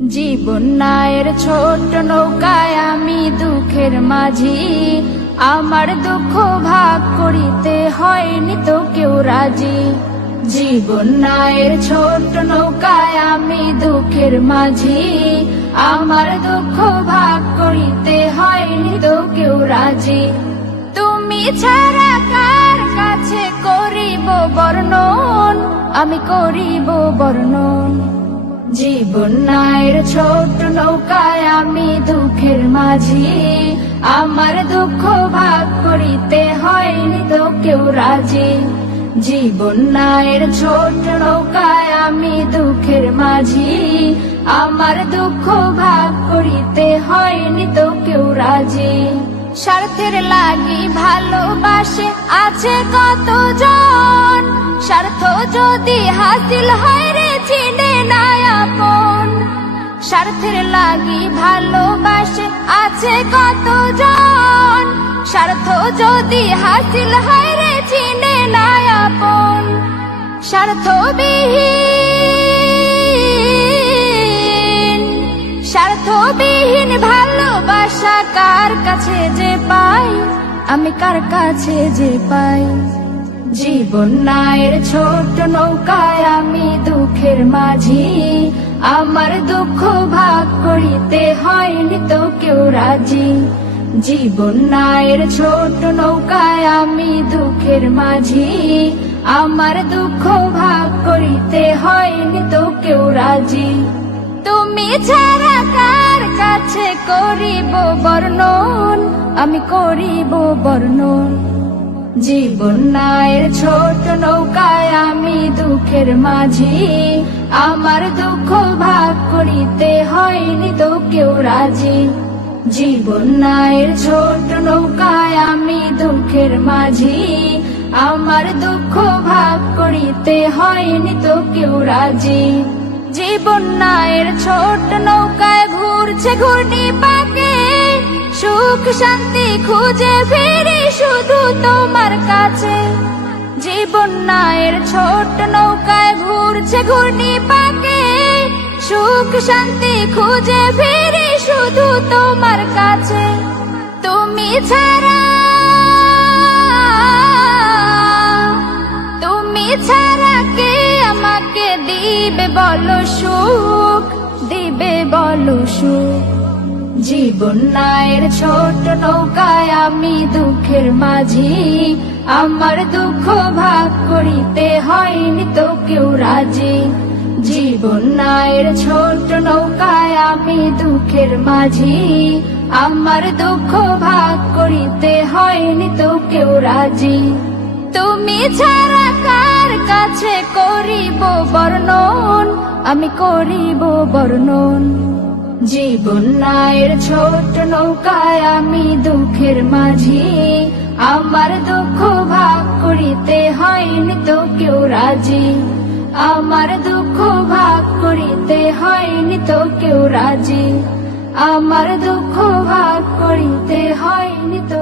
জীবন নায়ের ছোট নৌকায় আমি দুঃখের মাঝি, আমার দুঃখ ভাগ করিতে হয়নি তো কেউ রাজি। জীবন নায়ের ছোট নৌকায় আমি দুঃখের মাঝি, আমার দুঃখ ভাগ করিতে হয়নি তো কেউ রাজি। তুমি ছাড়া কার কাছে করিব বর্ণন, আমি করিব বর্ণন। জীবন নায়ের ছোট নৌকায় আমি দুঃখের মাঝি, আমার দুঃখ ভাগ করিতে হয়নি তো কেউ রাজি। জীবন নায়ের ছোট নৌকায় আমি দুঃখের মাঝি, আমার দুঃখ ভাগ করিতে হয়নি তো কেউ রাজি। স্বার্থের লাগি ভালোবাসে আছে কতজন, স্বার্থ যদি হাসিল হয় রে চিনে না আপন। স্বার্থের লাগি ভালোবাসে আছে কতজন, স্বার্থ যদি হাসিল হয় রে চিনে না আপন। স্বার্থবিহীন ভালোবাসা কার কাছে যে পাই, আমি কার কাছে যে পাই। জীবন নায়ের ছোট নৌকায় আমি দুঃখের মাঝি, আমার দুঃখ ভাগ করিতে হয়নি তো কেউ রাজি। জীবন নায়ের ছোট নৌকায় আমি দুঃখের মাঝি, আমার দুঃখ ভাগ করিতে হয়নি তো কেউ রাজি। তুমি ছাড়া কার কাছে করিব বর্ণন, আমি করিব বর্ণন। জীবন নায়ের ছোট নৌকায় আমি দুঃখের মাঝি, আমার দুঃখ ভাগ করিতে হয়নি তো কেউ রাজি। জীবন নায়ের ছোট নৌকায় আমি দুঃখের মাঝি, আমার দুঃখ ভাগ করিতে হয়নি তো কেউ রাজি। জীবন নায়ের ছোট নৌকায় ঘুরছে ঘূর্ণি পাকে, সুখ শান্তি খুঁজে ফিরি শুধু তোমার কাছে। জীবন নায়ের ছোট নৌকায় ঘুরছে ঘূর্ণি পাকে, সুখ শান্তি খুঁজে ফিরি শুধু তোমার কাছে। তুমি ছাড়া কে আমাকে দিবে বলো সুখ, দিবে বলো সুখ। জীবন নায়ের ছোট নৌকায় আমি দুঃখের মাঝি, আমার দুঃখ ভাগ করিতে হয়নি তো কেউ রাজি। জীবন নায়ের ছোট নৌকায় আমি দুঃখের মাঝি, আমার দুঃখ ভাগ করিতে হয়নি তো কেউ রাজি। তুমি ছাড়া কার কাছে করিব বর্ণন, আমি করিব বর্ণন। জীবন নায়ের ছোট নৌকায় আমি দুঃখের মাঝি, আমার দুঃখ ভাগ করিতে হয়নি তো কেউ রাজি। আমার দুঃখ ভাগ করিতে হয়নি তো কেউ রাজি, আমার দুঃখ ভাগ করিতে হয়নি তো